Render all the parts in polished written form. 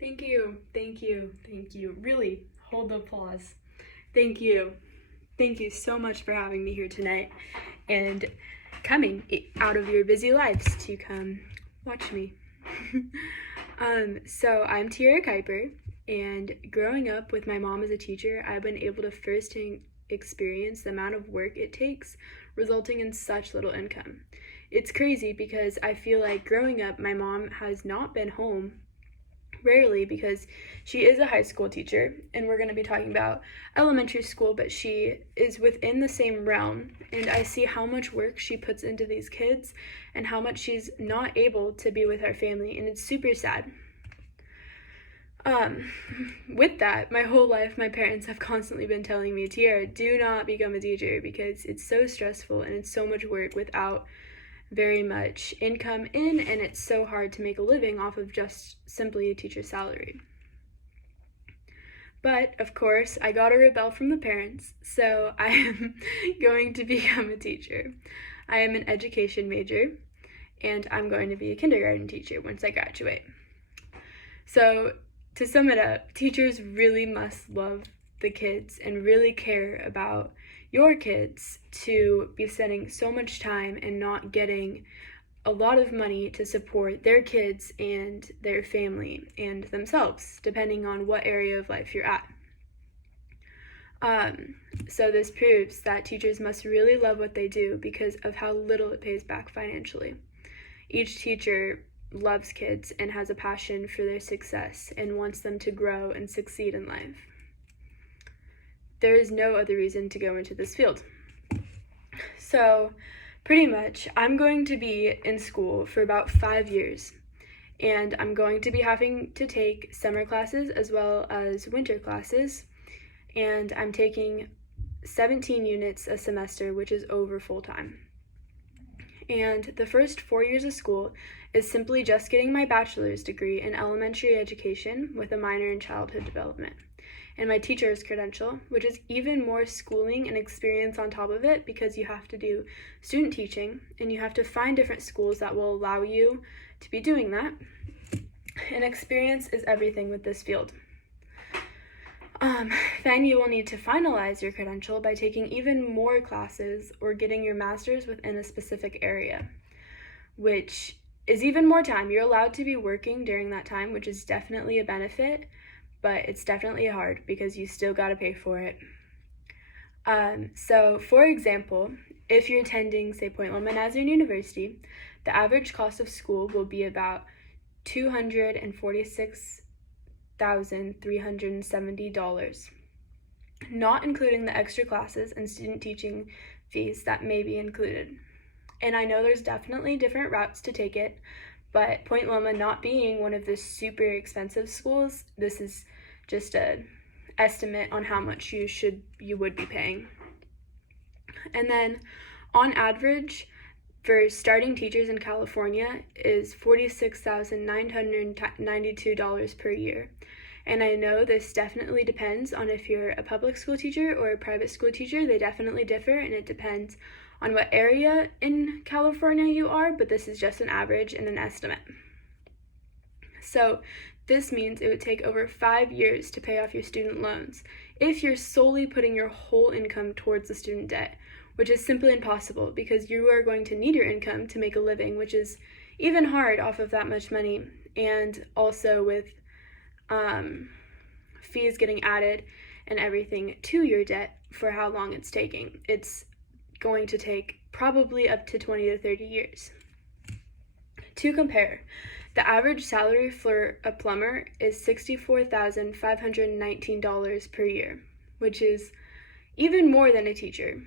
Thank you, thank you, thank you. Really, hold the applause. Thank you. Thank you so much for having me here tonight and coming out of your busy lives to come watch me. So I'm Tiara Kuiper, and growing up with my mom as a teacher, I've been able to firsthand experience the amount of work it takes, resulting in such little income. It's crazy because I feel like growing up, my mom has not been home rarely because she is a high school teacher and we're going to be talking about elementary school, but she is within the same realm, and I see how much work she puts into these kids and how much she's not able to be with our family, and it's super sad. um with that, my whole life my parents have constantly been telling me, Tiara, do not become a teacher because it's so stressful and it's so much work without very much income in, and it's so hard to make a living off of just simply a teacher's salary. But of course, I got to rebel from the parents, so I am going to become a teacher. I am an education major, and I'm going to be a kindergarten teacher once I graduate. So, to sum it up, teachers really must love the kids and really care about your kids to be spending so much time and not getting a lot of money to support their kids and their family and themselves, depending on what area of life you're at. So this proves that teachers must really love what they do because of how little it pays back financially. Each teacher loves kids and has a passion for their success and wants them to grow and succeed in life. There is no other reason to go into this field. So, pretty much, I'm going to be in school for about 5 years, and I'm going to be having to take summer classes as well as winter classes, and I'm taking 17 units a semester, which is over full time. And the first 4 years of school is simply just getting my bachelor's degree in elementary education with a minor in childhood development, and my teacher's credential, which is even more schooling and experience on top of it because you have to do student teaching and you have to find different schools that will allow you to be doing that. And experience is everything with this field. Then you will need to finalize your credential by taking even more classes or getting your master's within a specific area, which is even more time. You're allowed to be working during that time, which is definitely a benefit, but it's definitely hard because you still got to pay for it. So, for example, if you're attending, say, Point Loma Nazarene University, the average cost of school will be about $246,370, not including the extra classes and student teaching fees that may be included. And I know there's definitely different routes to take it, but Point Loma not being one of the super expensive schools, this is just an estimate on how much you would be paying. And then on average, for starting teachers in California is $46,992 per year. And I know this definitely depends on if you're a public school teacher or a private school teacher. They definitely differ, and it depends on what area in California you are, but this is just an average and an estimate. So this means it would take over 5 years to pay off your student loans if you're solely putting your whole income towards the student debt, which is simply impossible because you are going to need your income to make a living, which is even hard off of that much money, and also with fees getting added and everything to your debt for how long it's taking. It's going to take probably up to 20 to 30 years. To compare, the average salary for a plumber is $64,519 per year, which is even more than a teacher.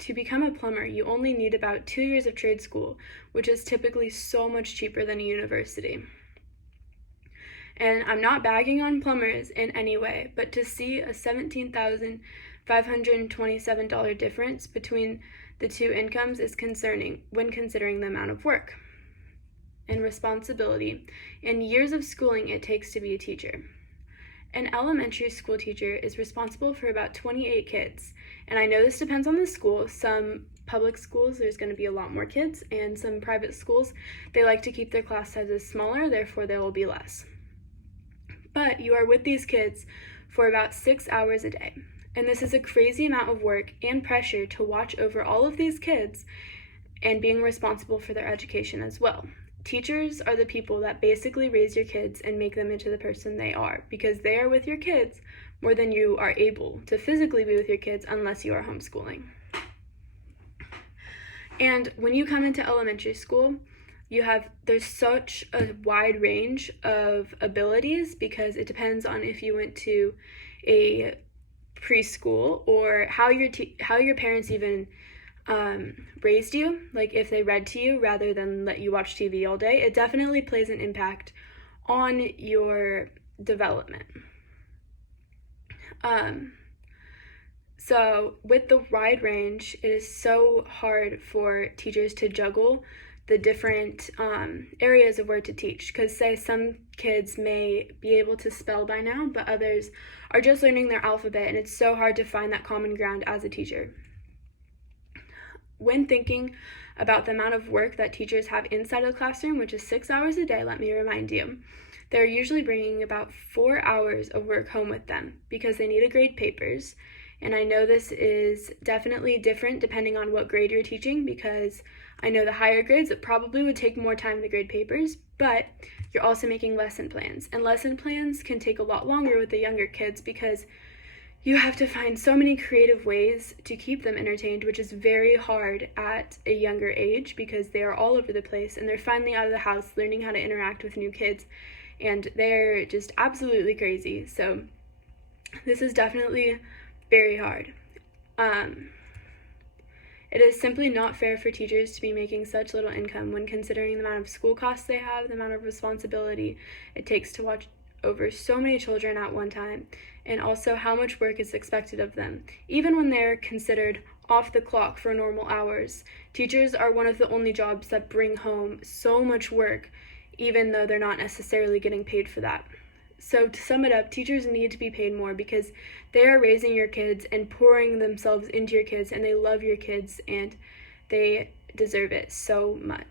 To become a plumber, you only need about 2 years of trade school, which is typically so much cheaper than a university. And I'm not bagging on plumbers in any way, but to see a $17,527 difference between the two incomes is concerning when considering the amount of work and responsibility and years of schooling it takes to be a teacher. An elementary school teacher is responsible for about 28 kids, and I know this depends on the school. Some public schools, there's going to be a lot more kids, and some private schools, they like to keep their class sizes smaller, therefore there will be less. but you are with these kids for about 6 hours a day. And this is a crazy amount of work and pressure to watch over all of these kids and being responsible for their education as well. Teachers are the people that basically raise your kids and make them into the person they are, because they are with your kids more than you are able to physically be with your kids unless you are homeschooling. And when you come into elementary school, there's such a wide range of abilities, because it depends on if you went to a preschool or how your parents even raised you, like if they read to you rather than let you watch TV all day. It definitely plays an impact on your development. So with the wide range, it is so hard for teachers to juggle the different areas of where to teach, because say some kids may be able to spell by now, but others are just learning their alphabet, and it's so hard to find that common ground as a teacher. When thinking about the amount of work that teachers have inside of the classroom, which is 6 hours a day, let me remind you, they're usually bringing about 4 hours of work home with them, because they need to grade papers. And I know this is definitely different depending on what grade you're teaching, because I know the higher grades, it probably would take more time to grade papers, but you're also making lesson plans. And lesson plans can take a lot longer with the younger kids, because you have to find so many creative ways to keep them entertained, which is very hard at a younger age, because they are all over the place and they're finally out of the house learning how to interact with new kids, and they're just absolutely crazy. So this is definitely very hard. It is simply not fair for teachers to be making such little income when considering the amount of school costs they have, the amount of responsibility it takes to watch over so many children at one time, and also how much work is expected of them. Even when they're considered off the clock for normal hours, teachers are one of the only jobs that bring home so much work, even though they're not necessarily getting paid for that. So to sum it up, teachers need to be paid more, because they are raising your kids and pouring themselves into your kids, and they love your kids and they deserve it so much.